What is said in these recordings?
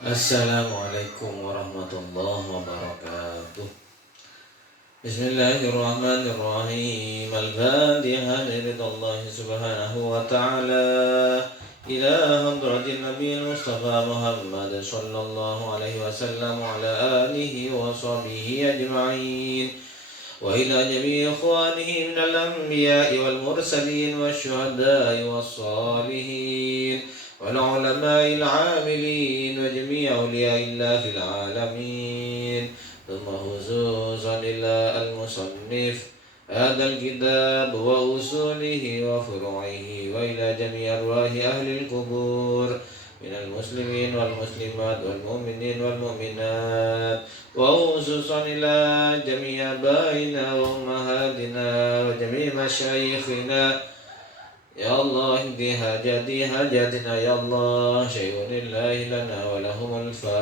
Assalamualaikum warahmatullahi wabarakatuh. Bismillahirrahmanirrahim. Al-Fatihah lillahi subhanahu wa ta'ala. Ila hadratin Nabi Mustafa Muhammad sallallahu alaihi wasallam wa ala alihi wa sahbihi ajma'in. Wa ila jami'i ikhwanihi minal anbiya'i wal mursalin wasyuhada'i wassalihin والعلماء العاملين وجميع أولياء الله في العالمين ثم خصوصا إلى المصنف هذا الكتاب وأصوله وفروعه وإلى جميع أرواح أهل القبور من المسلمين والمسلمات والمؤمنين والمؤمنات وخصوصا إلى جميع آبائنا وأمهاتنا وجميع مشايخنا يا الله اهدي حاجاتنا يا الله شيء لله لنا ولهم الفاتحة.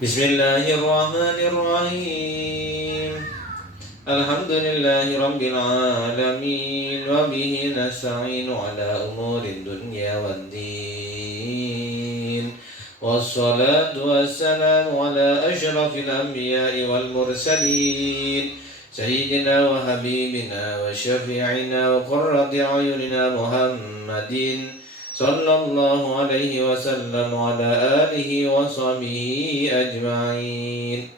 بسم الله الرحمن الرحيم الحمد لله رب العالمين وبه نستعين على أمور الدنيا والدين والصلاة والسلام على أشرف الأنبياء والمرسلين سيدنا وحبيبنا وشفيعنا وقرة أعيننا محمد صلى الله عليه وسلم وعلى آله وصحبه أجمعين.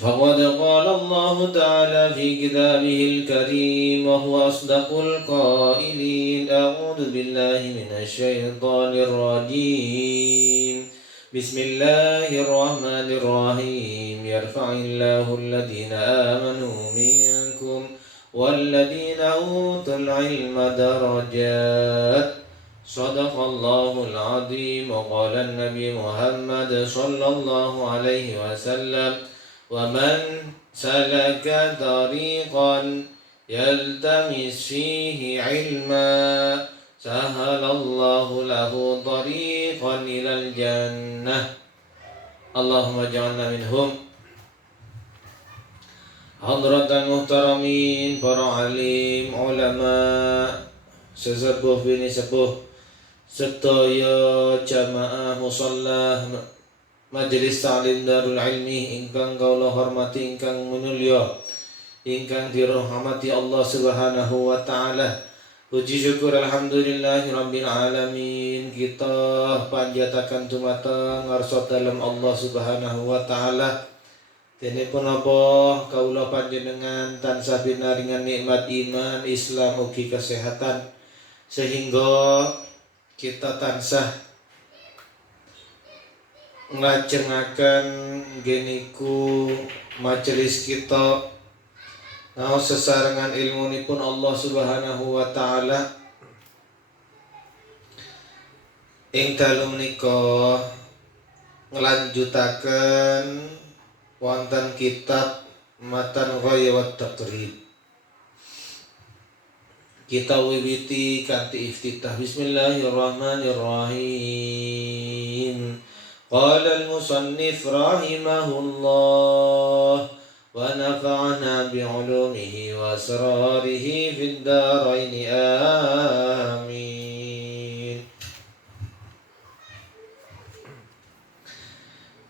فقد قال الله تعالى في كتابه الكريم وهو أصدق القائلين أعوذ بالله من الشيطان الرجيم بسم الله الرحمن الرحيم يرفع الله الذين آمنوا منكم والذين أوتوا العلم درجات صدق الله العظيم. وقال النبي محمد صلى الله عليه وسلم ومن سلك طريقا يلتمس فيه علما سهل الله له طريقا إلى الجنة اللهم اجعلنا منهم. Hadratan muhtaramin, para alim, ulama, sesepuh bini sepuh, sedaya jamaah musalla Majelis Ta'lim Darul Ilmi ingkang kaula hormati, ingkang minulya, ingkang dirahmati Allah Subhanahu wa taala. Puji syukur alhamdulillahi rabbil alamin. Kita panjataken dumateng ngarsa dalem Allah Subhanahu wa taala. Dene punapa kaula panjenengan tansah binaringan nikmat iman, Islam ugi kesehatan sehingga kita tansah nglajengaken geniku majelis kita naos sesarengan ilmunipun Allah Subhanahu wa taala. Ing dalem menika nglanjutaken wonten kitab Matan Ghaya wa Taqrib. Kita wiwiti kanthi iftitah. Bismillahirrahmanirrahim. Qala al-musannif rahimahullah wa nafa'ana bi'ulumihi wa asrarihi fid dharain amin.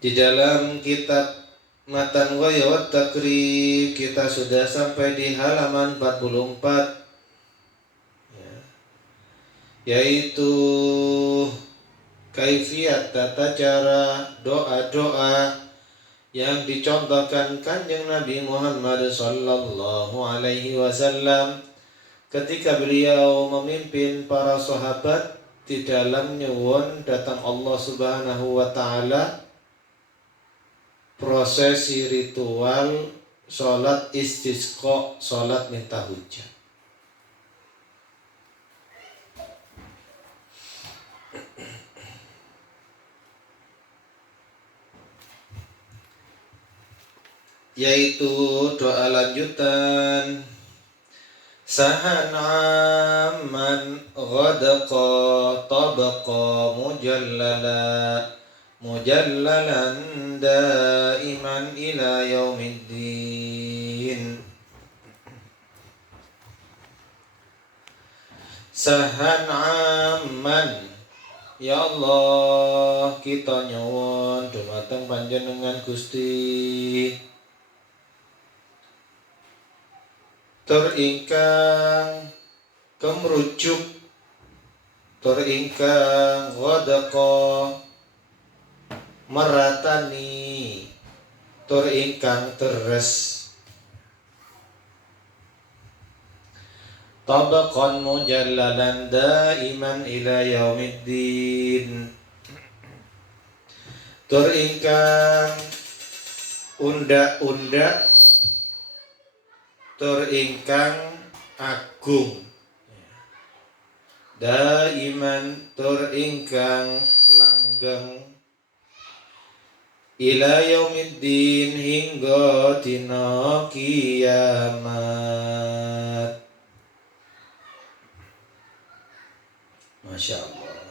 Di dalam kitab Matan Ghaya wa Taqrib kita sudah sampai di halaman 44 yaitu kaifiyat tata cara doa-doa yang dicontohkan Kanjeng Nabi Muhammad sallallahu alaihi wasallam ketika beliau memimpin para sahabat di dalam nyuwun datang Allah Subhanahu wa taala prosesi ritual sholat istisqa, sholat minta hujan. Yaitu doa lanjutan sahan amman ghadaqa tabaqa mujallalan daiman ila yaumiddin. Sahan amman, ya Allah kita nyuwun dumateng panjenengan Gusti, tur ingkang kemrujuk, tur ingkang ghadaqa meratani, tur ingkang teres, tabaqan mujallalan daiman ila yaumiddin, tur ingkang undak-undak, tur ingkang agung, daiman tur ingkang langgeng, ila yaumiddin hingga dina kiamat. Masya Allah.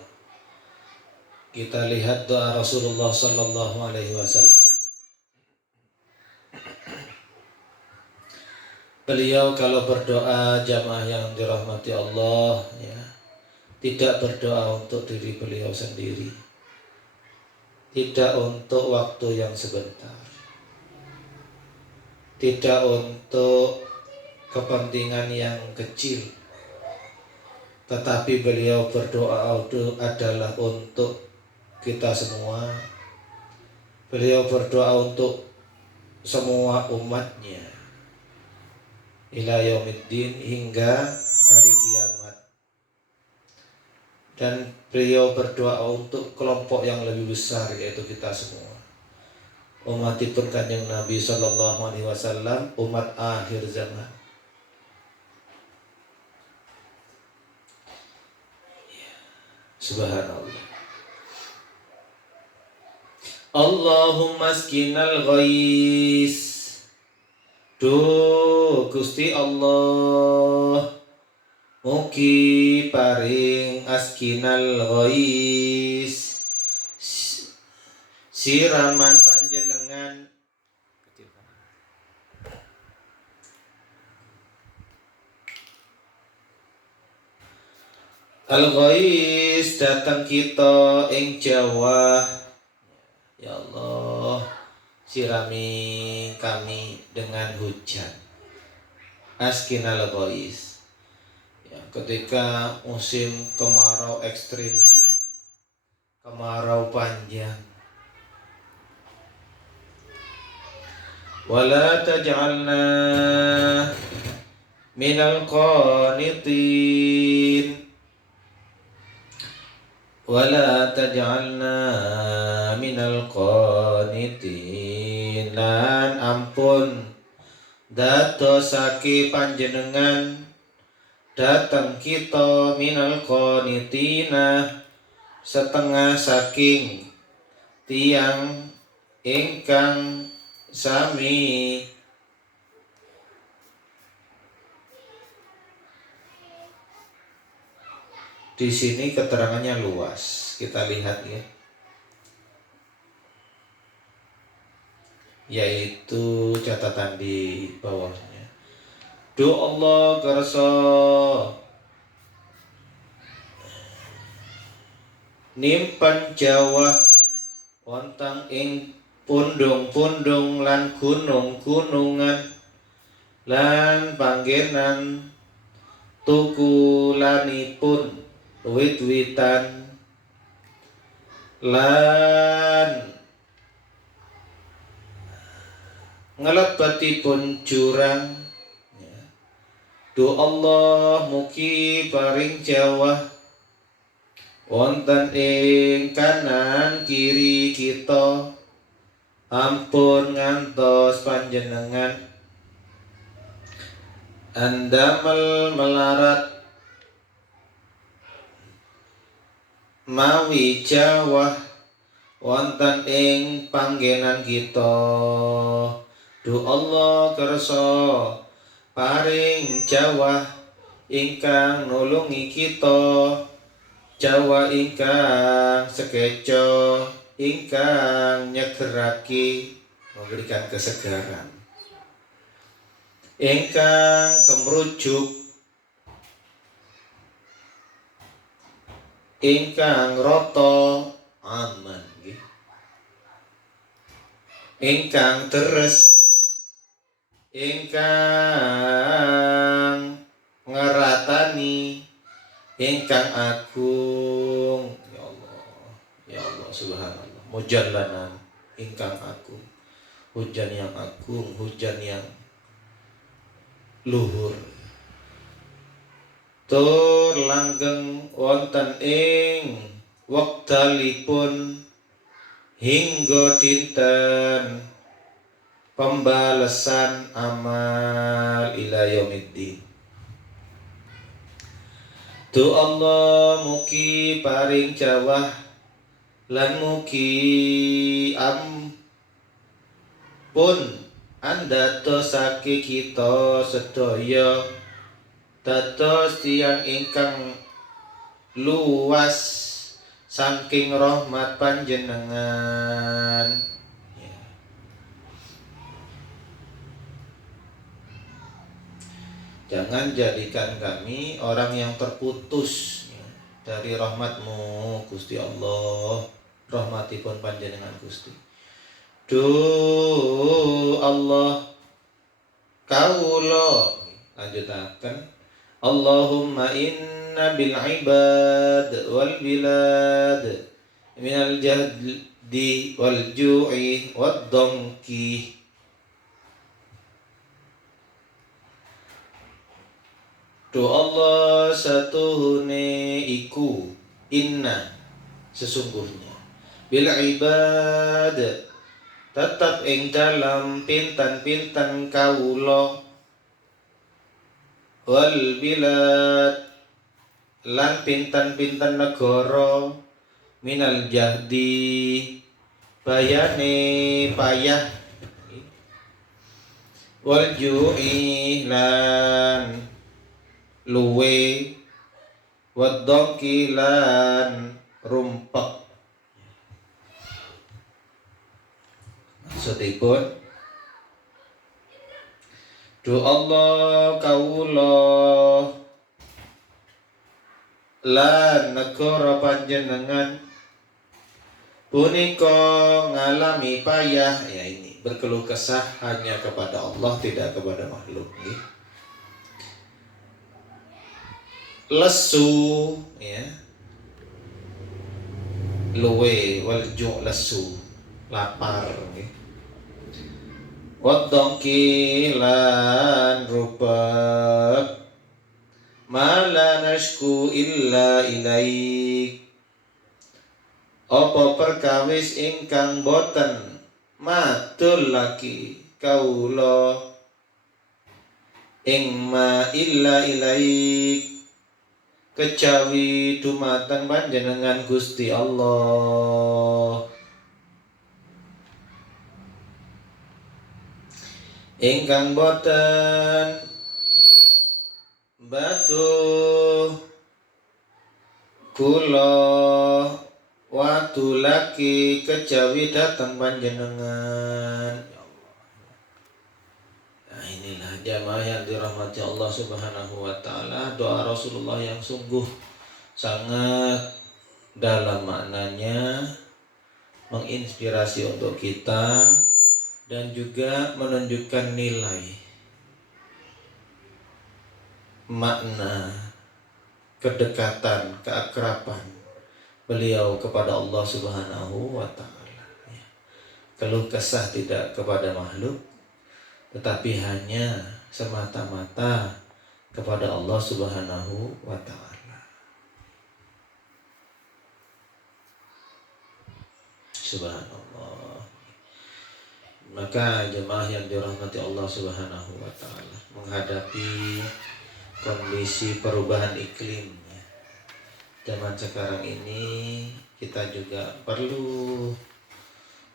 Kita lihat doa Rasulullah Sallallahu Alaihi Wasallam. Beliau kalau berdoa, jamaah yang dirahmati Allah, ya, tidak berdoa untuk diri beliau sendiri, tidak untuk waktu yang sebentar, tidak untuk kepentingan yang kecil, tetapi beliau berdoa adalah untuk kita semua. Beliau berdoa untuk semua umatnya ila yaumiddin, hingga hari kiamat. Dan beliau berdoa untuk kelompok yang lebih besar, yaitu kita semua, umatipun Kanjeng Nabi Sallallahu Alaihi Wasallam, umat akhir zaman. Subhanallah. Allahumma askinal ghais. Duh Gusti Allah, mugi paring askinal ghais, siraman panjenengan al-ghais datang kita ing Jawa. Ya Allah, sirami kami dengan hujan. Askinal ghais, ya, ketika musim kemarau ekstrim, kemarau panjang. Wala taj'alna minal qanitin, wala taj'alna minal qanitin, lan ampun dadosake panjenengan datang kita minal qanitina, setengah saking tiang ingkang sami di sini keterangannya luas. Kita lihat ya, yaitu catatan di bawahnya. Do Allah kersa nimpan Jawa wonten ing pundung-pundung lan gunung-gunungan lan panggenan tukulanipun wit-witan lan ngelebatipun jurang. Do Allah mugi paring Jawa wonten ing kanan kiri kita, ampun ngantos panjenengan andamel melarat mawi Jawa wonten ing panggenan kita. Do Allah kersa paring Jawa ingkang nulungi kita, Jawa ingkang sekeco, ingkang nyegeraki, memberikan kesegaran, ingkang kemrujuk, ingkang roto aman, ingkang deres, ingkang ngeratani, ingkang agung. Ya Allah subhanallah, mujallanan ingkang agung, hujan yang agung, hujan yang luhur, tur langgeng wonten ing wektalipun hingga dinten pembalasan amal ila yaumiddin. Tu Allah mugi paring jawah lan mugi ampun andhatosake kita sedaya dados tiyang ingkang luas saking rahmat panjenengan. Jangan jadikan kami orang yang terputus dari rahmat-Mu Gusti Allah, rahmatipun panjenengan Gusti. Duh Allah kaula lanjutaken, Allahumma inna bil ibad wal bilad minal jahdi wal ju'i wad dhamki. Do Allah satuhune iku inna sesungguhnya bil ibad tetap ing dalam pintan-pintan kawula wal bilad lan pintan-pintan negara minal jahdi bayane payah wal ju'i lan luwe waddoki lan rumpek. Maksudipun do Allah kawula lan negara panjenengan punika ngalami payah, ya ini berkeluh kesah hanya kepada Allah, tidak kepada makhluk. Lesu, ya, luwe wal ju' lesu lapar, wadongki lan rupek mala nashku illa ilaik apa perkawis ingkang boten matul laki kaula ing ma illa ilaik kejawi dumateng panjenengan Gusti Allah ingkang boten batuh kula watulaki kejawi datang panjenengan. Inilah jamaah yang dirahmati Allah Subhanahu wa taala, doa Rasulullah yang sungguh sangat dalam maknanya, menginspirasi untuk kita dan juga menunjukkan nilai makna kedekatan, keakraban beliau kepada Allah Subhanahu wa taala. Keluh kesah tidak kepada makhluk, tetapi hanya semata-mata kepada Allah Subhanahu wa ta'ala. Subhanallah. Maka jemaah yang dirahmati Allah Subhanahu wa ta'ala, menghadapi kondisi perubahan iklim zaman sekarang ini, kita juga perlu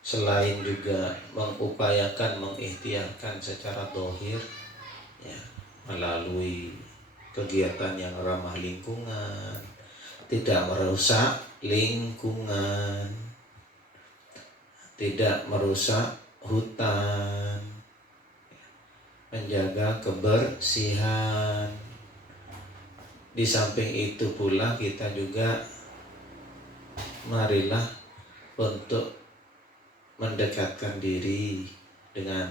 selain juga mengupayakan, mengikhtiarkan secara dohir, ya, melalui kegiatan yang ramah lingkungan, tidak merusak lingkungan, tidak merusak hutan, menjaga kebersihan. Di samping itu pula kita juga marilah untuk mendekatkan diri dengan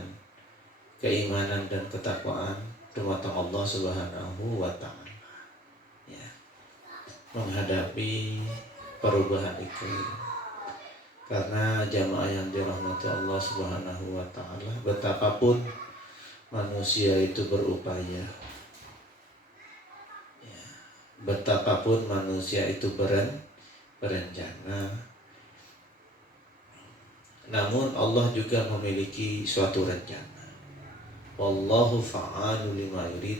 keimanan dan ketakwaan kepada Allah Subhanahu wa taala. Ya, menghadapi perubahan iklim. Karena jamaah yang dirahmati Allah Subhanahu wa taala, betapapun manusia itu berupaya, ya, betapapun manusia itu berencana, namun Allah juga memiliki suatu rencana. Wallahu fa'alu lima yurid.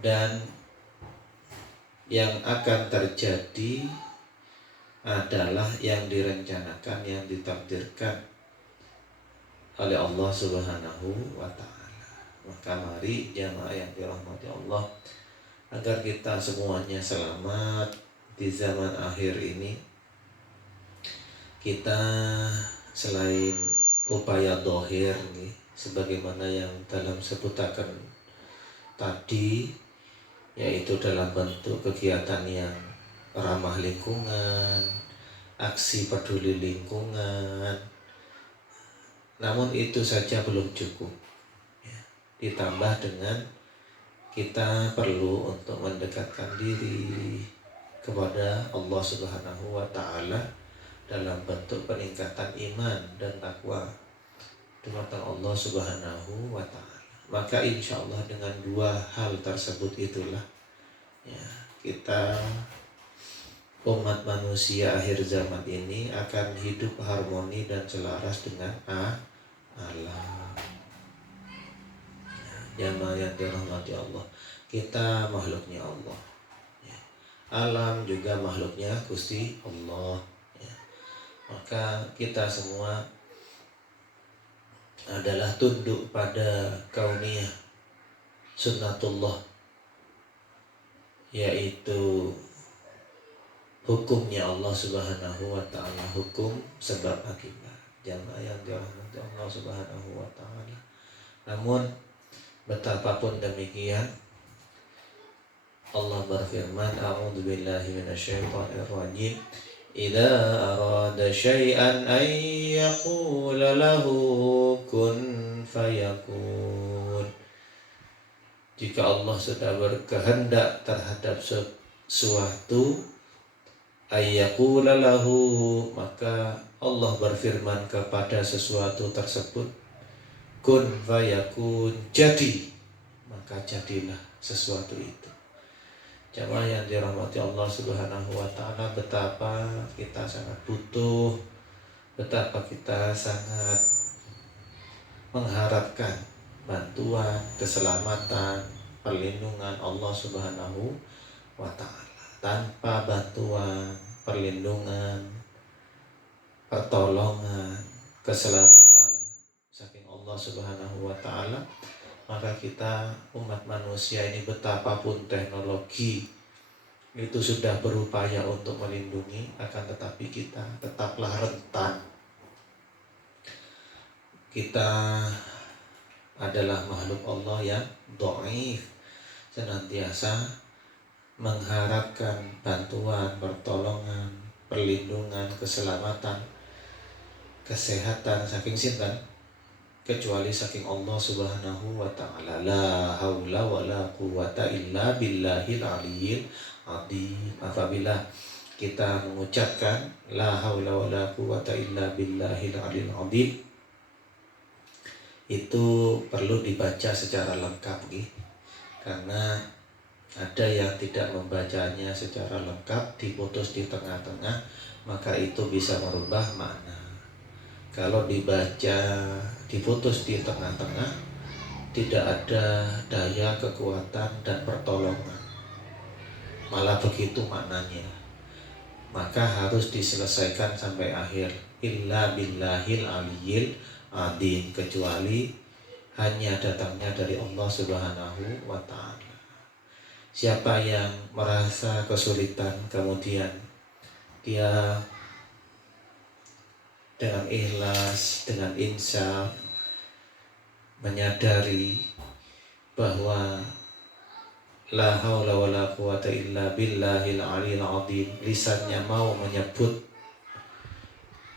Dan yang akan terjadi adalah yang direncanakan, yang ditakdirkan oleh Allah Subhanahu wa ta'ala. Maka mari jamaah yang dirahmati Allah, agar kita semuanya selamat di zaman akhir ini, kita selain upaya dohir nih, sebagaimana yang dalam sebutakan tadi, yaitu dalam bentuk kegiatan yang ramah lingkungan, aksi peduli lingkungan, namun itu saja belum cukup. Ditambah dengan kita perlu untuk mendekatkan diri kepada Allah Subhanahu wa ta'ala dalam bentuk peningkatan iman dan takwa kepada Allah Subhanahu wa ta'ala. Maka insya Allah dengan dua hal tersebut itulah, ya, kita umat manusia akhir zaman ini akan hidup harmoni dan selaras dengan alam. Jamaah yang dirahmati Allah, kita makhluknya Allah, ya. Alam juga makhluknya Gusti Allah, ya. Maka kita semua adalah tunduk pada kauniyah sunnatullah, yaitu hukumnya Allah Subhanahu wa ta'ala, hukum sebab akibat. Jamaah yang dirahmati Allah Subhanahu wa ta'ala, namun betapapun demikian, Allah berfirman, a'udzubillahi minasyaitonirrajim, idza arada syai'an ay yaqula lahu kun fayakun. Jika Allah sudah berkehendak terhadap sesuatu, ay yaqula lahu, maka Allah berfirman kepada sesuatu tersebut, kun fayakun, jadi, maka jadilah sesuatu itu. Jamaah yang dirahmati Allah Subhanahu wa ta'ala, betapa kita sangat butuh, betapa kita sangat mengharapkan bantuan, keselamatan, perlindungan Allah Subhanahu wa ta'ala. Tanpa bantuan, perlindungan, pertolongan, keselamatan saking Allah Subhanahu wa ta'ala, maka kita umat manusia ini, betapapun teknologi itu sudah berupaya untuk melindungi, akan tetapi kita tetaplah rentan. Kita adalah makhluk Allah yang dhaif, senantiasa mengharapkan bantuan, pertolongan, perlindungan, keselamatan, kesehatan saking sinten? Kecuali saking Allah Subhanahu wa ta'ala. La haula wa la quwata illa billahil aliyyil azim. Apabila kita mengucapkan la haula wa la quwata illa billahil aliyyil azim, itu perlu dibaca secara lengkap, karena ada yang tidak membacanya secara lengkap, diputus di tengah-tengah, maka itu bisa merubah makna. Kalau dibaca diputus di tengah-tengah, tidak ada daya, kekuatan, dan pertolongan, malah begitu maknanya. Maka harus diselesaikan sampai akhir, illa billahil aliyyil azim, kecuali hanya datangnya dari Allah Subhanahu wa ta'ala. Siapa yang merasa kesulitan kemudian dia dengan ikhlas, dengan insaf menyadari bahwa la haula wala quwata illa billahil aliyil azim, lisannya mau menyebut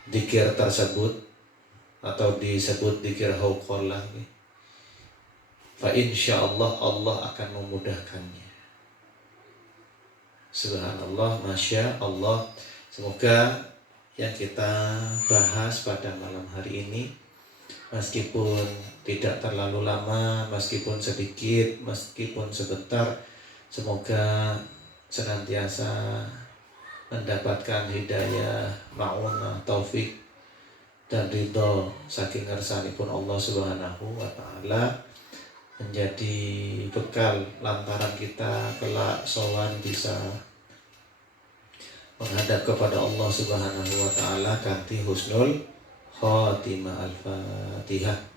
dzikir tersebut atau disebut dzikir hauqallah, fa insyaallah Allah akan memudahkannya. Subhanallah, masya Allah. Semoga yang kita bahas pada malam hari ini, meskipun tidak terlalu lama, meskipun sedikit, meskipun sebentar, semoga senantiasa mendapatkan hidayah, ma'unah, taufik dan ridho saking ngersanipun Allah Subhanahu wa ta'ala, menjadi bekal lantaran kita kelak sowan bisa menghadap kepada Allah Subhanahu wa ta'ala kanthi husnul khatimah. Al-Fatihah.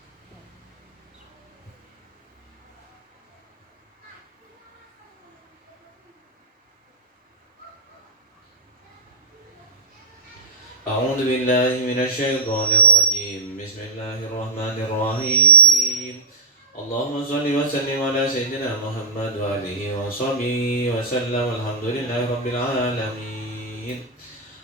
A'udzu billahi minasy syaithanir rajim. Bismillahirrahmanirrahim. Allahumma shalli wa sallim ala sayyidina Muhammad wa alihi wa sahbihi wa sallam. Alhamdulillahi rabbil alamin.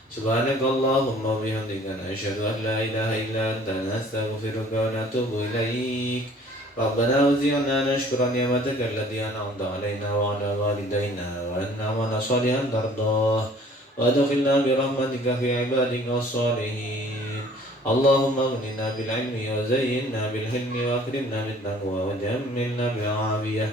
Subhanakallahumma wa bihamdika nashhadu an la ilaha illa anta nastaghfiruka wa natubu ilaik. Rabbana awzi'na nashkura ni'mataka allati an'amta 'alaina wa 'ala walidayna wa an na'mala shalihan tardah wa adkhilna bi rahmatika fi 'ibadika as-salihin. Allahumma aghnina bil 'ilmi wa zayyinna bil hilmi wa akrimna bit taqwa wa jammilna bil 'afiyah.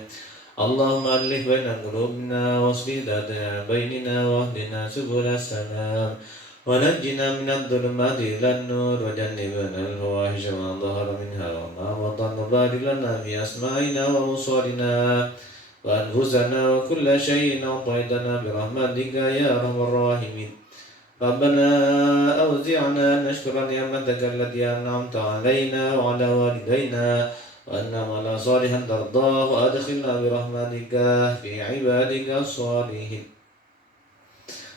Allahumma alif baina qulubina waslih dhata bainina wahdina subul salam wa najjina minadh dhulumati ilan nur wa jannibna al-fawahisha ma dhahara minha wa ma batan wa barik lana fi asma'ina wa absarina wa anfusana wa kulla shay'in a'taytana bi rahmatika ya arhamar rahimin. Rabbana awzi'na an nashkura ni'mataka allati an'amta 'alaina wa 'ala walidayna وأن نعمل صالحا ترضاه وأدخلنا برحمتك في عبادك الصالحين.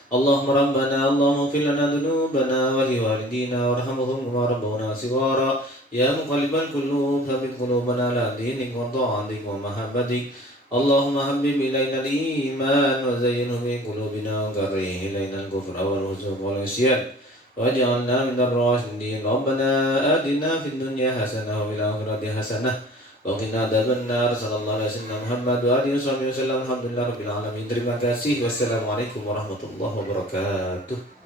اللهم ربنا اللهم اغفر لنا ذنوبنا ولوالدينا وارحمهم كما ربونا صغارا يا مقلب القلوب ثبت قلوبنا على دينك وطاعتك ومحبتك. اللهم حبب إلينا الإيمان وزينه في قلوبنا وكره إلينا الكفر والفسوق والعصيان واجعلنا من الراشدين. ربنا آتنا في الدنيا حسنة وفي الآخرة حسنة وقنا عذاب النار. صلى الله عليه وسلم Muhammad wa alihi wasallam. Alhamdulillah rabbil alamin. Terima kasih. Wassalamualaikum warahmatullahi wabarakatuh.